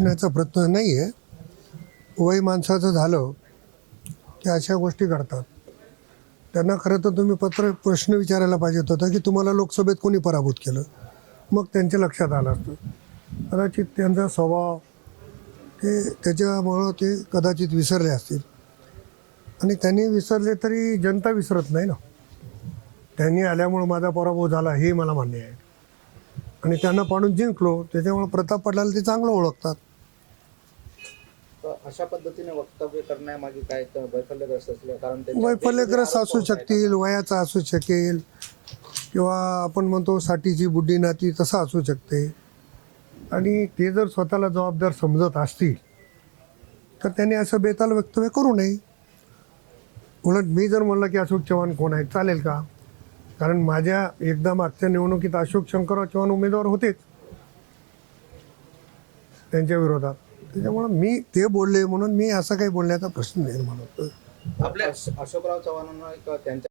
समजण्याचा प्रयत्न नाही आहे. वय माणसाचं झालं की अशा गोष्टी घडतात. त्यांना खरं तर तुम्ही प्रश्न विचारायला पाहिजेत होता की तुम्हाला लोकसभेत कोणी पराभूत केलं, मग त्यांच्या लक्षात आलं असतं. कदाचित त्यांचा स्वभाव ते त्याच्यामुळं ते कदाचित विसरले असतील. आणि त्यांनी विसरले तरी जनता विसरत नाही ना. त्यांनी आल्यामुळं माझा पराभव झाला हे मला मान्य आहे. आणि त्यांना पाडून जिंकलो, त्याच्यामुळे प्रताप पाटलाला ते चांगलं ओळखतात. तर अशा पद्धतीने वक्तव्य करण्यामागे काय तर वैफल्यग्रस्त असलं कारण त्यांच्यावर वैफल्यग्रस्त वेगवेगळे असू आरोप होत आहेत शकतील, आता. वयाचा असू शकेल, किंवा आपण म्हणतो साठीची बुड्डी नाती तसं असू शकते. आणि ते जर स्वतःला जबाबदार समजत असतील तर त्यांनी असं बेताल वक्तव्य करू नये. उलट मी जर म्हणलं की अशोक चव्हाण कोण आहेत, चालेल का? कारण माझ्या एकदा मागच्या निवडणुकीत अशोक शंकरराव चव्हाण उमेदवार होतेच त्यांच्या विरोधात. त्याच्यामुळं मी ते बोलले म्हणून मी असं काही बोलण्याचा प्रश्न निर्माण होतो. आपल्या अशोकराव चव्हाणांना एक त्यांच्या